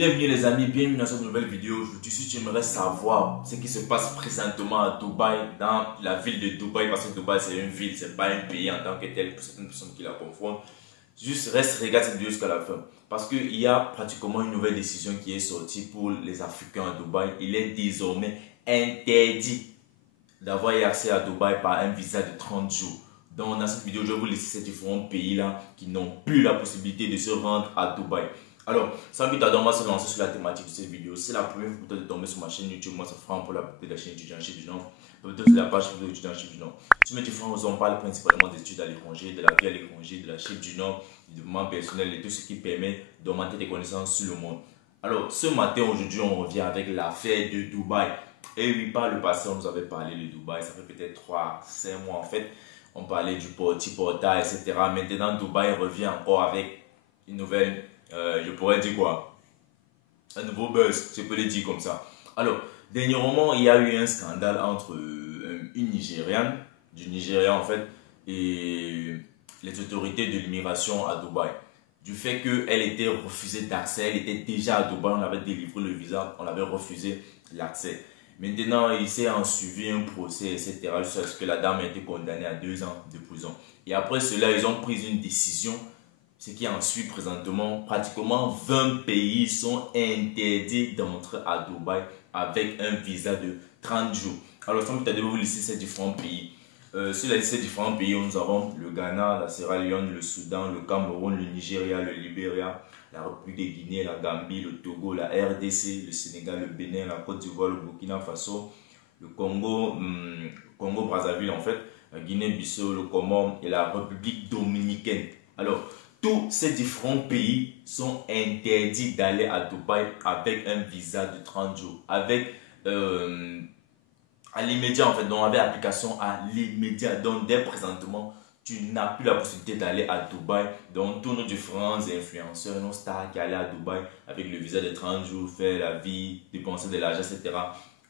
Bienvenue les amis, bienvenue dans cette nouvelle vidéo. Aujourd'hui, si tu aimerais savoir ce qui se passe présentement à Dubaï, dans la ville de Dubaï, parce que Dubaï c'est une ville, c'est pas un pays en tant que tel pour certaines personnes qui la confondent. Juste reste, regarde cette vidéo jusqu'à la fin. Parce qu'il y a pratiquement une nouvelle décision qui est sortie pour les Africains à Dubaï. Il est désormais interdit d'avoir accès à Dubaï par un visa de 30 jours. Donc dans cette vidéo, je vais vous laisser ces différents pays-là qui n'ont plus la possibilité de se rendre à Dubaï. Alors, sans but à on va se lancer sur la thématique de cette vidéo. C'est la première fois de tomber sur ma chaîne YouTube. Moi, ça fera pour la beauté de la chaîne étudiantship du Nord. Peut-être sur la page de l'étudiantship du Nord. Sur mes différents on parle principalement d'études à l'étranger, de la vie à l'étranger, de la chip du Nord, du développement personnel et tout ce qui permet d'augmenter tes connaissances sur le monde. Alors, ce matin, aujourd'hui, on revient avec l'affaire de Dubaï. Et oui, par le passé, on nous avait parlé de Dubaï. Ça fait peut-être 3-5 mois en fait. On parlait du portail, etc. Maintenant, Dubaï revient encore avec une nouvelle, je pourrais dire quoi? Un nouveau buzz, je peux le dire comme ça. Alors, dernièrement, il y a eu un scandale entre une Nigériane, du Nigeria en fait, et les autorités de l'immigration à Dubaï. Du fait qu'elle était refusée d'accès, elle était déjà à Dubaï, on avait délivré le visa, on avait refusé l'accès. Maintenant, il s'est en suivi un procès, etc. Jusqu'à ce que la dame a été condamnée à 2 ans de prison. Et après cela, ils ont pris une décision. Ce qui en suit présentement, pratiquement 20 pays sont interdits d'entrer à Dubaï avec un visa de 30 jours. Alors, sans peut-être vous lister ces différents pays. Sur la liste des différents pays, nous avons le Ghana, la Sierra Leone, le Soudan, le Cameroun, le Nigeria, le Libéria, la République de Guinée, la Gambie, le Togo, la RDC, le Sénégal, le Bénin, la Côte d'Ivoire, le Burkina Faso, le Congo, Congo-Brazzaville en fait, la Guinée-Bissau, le Comore et la République dominicaine. Alors, tous ces différents pays sont interdits d'aller à Dubaï avec un visa de 30 jours. Avec, à l'immédiat en fait, donc avec application à l'immédiat. Donc dès présentement, tu n'as plus la possibilité d'aller à Dubaï. Donc tous nos différents influenceurs, nos stars qui allaient à Dubaï avec le visa de 30 jours, faire la vie, dépenser de l'argent, etc.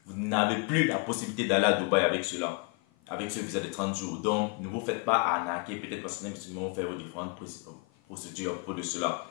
Vous n'avez plus la possibilité d'aller à Dubaï avec cela, avec ce visa de 30 jours. Donc ne vous faites pas arnaquer, peut-être parce que les vont faire vos différentes procédures pour de cela.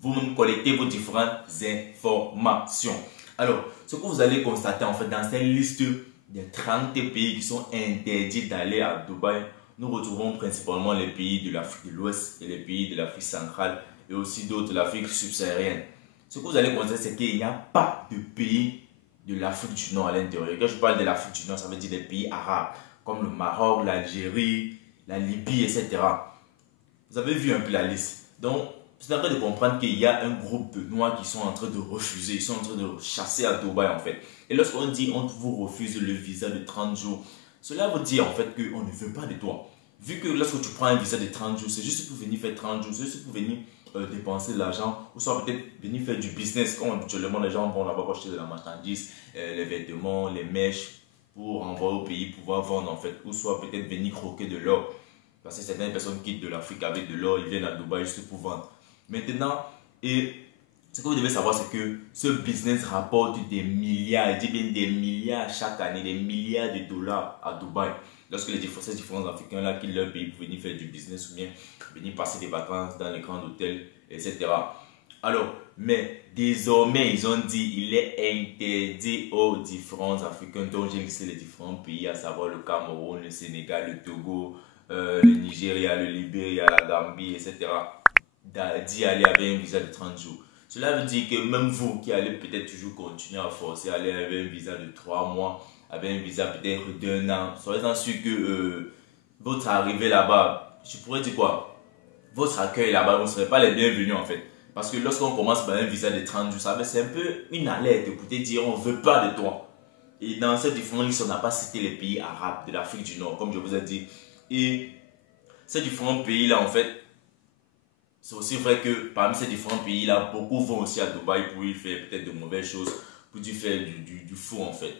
Vous-même collectez vos différentes informations. Alors, ce que vous allez constater en fait dans cette liste des 30 pays qui sont interdits d'aller à Dubaï, nous retrouvons principalement les pays de l'Afrique de l'Ouest et les pays de l'Afrique centrale et aussi d'autres de l'Afrique subsaharienne. Ce que vous allez constater, c'est qu'il n'y a pas de pays de l'Afrique du Nord à l'intérieur. Quand je parle de l'Afrique du Nord, ça veut dire des pays arabes comme le Maroc, l'Algérie, la Libye, etc. Vous avez vu un peu la liste. Donc, c'est en train de comprendre qu'il y a un groupe de Noirs qui sont en train de refuser, ils sont en train de chasser à Dubaï en fait. Et lorsqu'on dit on vous refuse le visa de 30 jours, cela veut dire en fait qu'on ne veut pas de toi. Vu que lorsque tu prends un visa de 30 jours, c'est juste pour venir faire 30 jours, c'est juste pour venir dépenser de l'argent, ou soit peut-être venir faire du business, comme habituellement les gens vont là-bas acheter de la marchandise, les vêtements, les mèches, pour envoyer au pays, pouvoir vendre en fait, ou soit peut-être venir croquer de l'or. Parce que certaines personnes quittent de l'Afrique avec de l'or, ils viennent à Dubaï juste pour vendre. Maintenant, et ce que vous devez savoir, c'est que ce business rapporte des milliards, je dis bien des milliards chaque année, des milliards de dollars à Dubaï. Lorsque ces différents Africains-là quittent leur pays pour venir faire du business ou bien venir passer des vacances dans les grands hôtels, etc. Alors, mais désormais, ils ont dit qu'il est interdit aux différents Africains, dont j'ai listé les différents pays, à savoir le Cameroun, le Sénégal, le Togo, le Nigeria, le Libéria, la Gambie, etc. d'y aller avec un visa de 30 jours. Cela veut dire que même vous qui allez peut-être toujours continuer à forcer, aller avec un visa de 3 mois, avec un visa peut-être d'1 an, soyez-en sûr que votre arrivée là-bas, je pourrais dire quoi? Votre accueil là-bas, vous ne serez pas les bienvenus en fait. Parce que lorsqu'on commence par un visa de 30 jours, c'est un peu une alerte pour te dire on ne veut pas de toi. Et dans cette différente liste, on n'a pas cité les pays arabes de l'Afrique du Nord, comme je vous ai dit. Et ces différents pays-là, en fait, c'est aussi vrai que parmi ces différents pays-là, beaucoup vont aussi à Dubaï pour y faire peut-être de mauvaises choses, pour y faire du faux, en fait.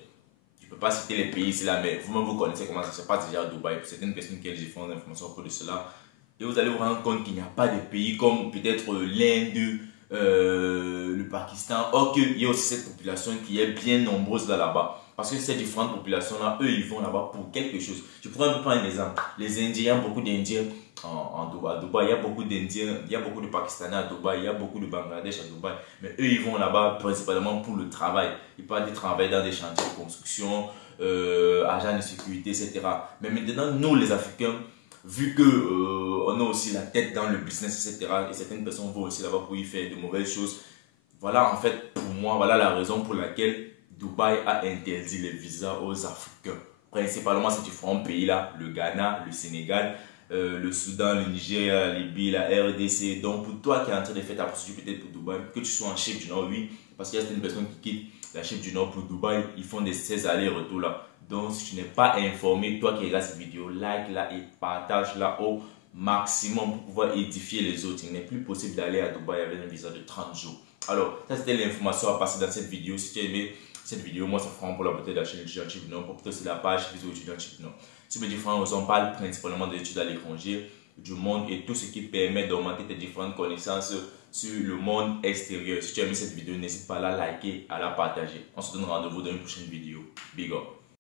Je ne peux pas citer les pays ici, là, mais vous-même, vous connaissez comment ça se passe déjà à Dubaï. Pour certaines personnes qui ont des différentes informations pour de cela. Et vous allez vous rendre compte qu'il n'y a pas de pays comme peut-être l'Inde, le Pakistan. Or qu'il y a aussi cette population qui est bien nombreuse là-bas. Parce que ces différentes populations-là, eux, ils vont là-bas pour quelque chose. Je pourrais prendre un exemple. Les Indiens, il y a beaucoup d'Indiens à Dubaï. Il y a beaucoup d'Indiens, il y a beaucoup de Pakistanais à Dubaï, il y a beaucoup de Bangladesh à Dubaï. Mais eux, ils vont là-bas principalement pour le travail. Ils partent de travailler dans des chantiers de construction, agents de sécurité, etc. Mais maintenant, nous, les Africains, vu que on a aussi la tête dans le business, etc. Et certaines personnes vont aussi là-bas pour y faire de mauvaises choses. Voilà, en fait, pour moi, voilà la raison pour laquelle Dubaï a interdit les visas aux Africains. Principalement ces différents pays-là, le Ghana, le Sénégal, le Soudan, le Nigeria, la Libye, la RDC. Donc, pour toi qui es en train de faire ta procédure peut-être pour Dubaï, que tu sois en Chine du Nord, oui, parce qu'il y a certaines personnes qui quittent la Chine du Nord pour Dubaï, ils font ces allers-retours là. Donc, si tu n'es pas informé, toi qui regardes cette vidéo, like-la et partage-la au maximum pour pouvoir édifier les autres. Il n'est plus possible d'aller à Dubaï avec un visa de 30 jours. Alors, ça c'était l'information à passer dans cette vidéo. Si tu as aimé cette vidéo, moi ça fera pour la beauté de la chaîne étudiant Chip Nord, pour peut-être c'est la page vidéo étudiant Chip Nord. Sur mes différents réseaux, on parle principalement des études à l'étranger, du monde et tout ce qui permet d'augmenter tes différentes connaissances sur le monde extérieur. Si tu as aimé cette vidéo, n'hésite pas à la liker, à la partager. On se donne rendez-vous dans une prochaine vidéo. Big up!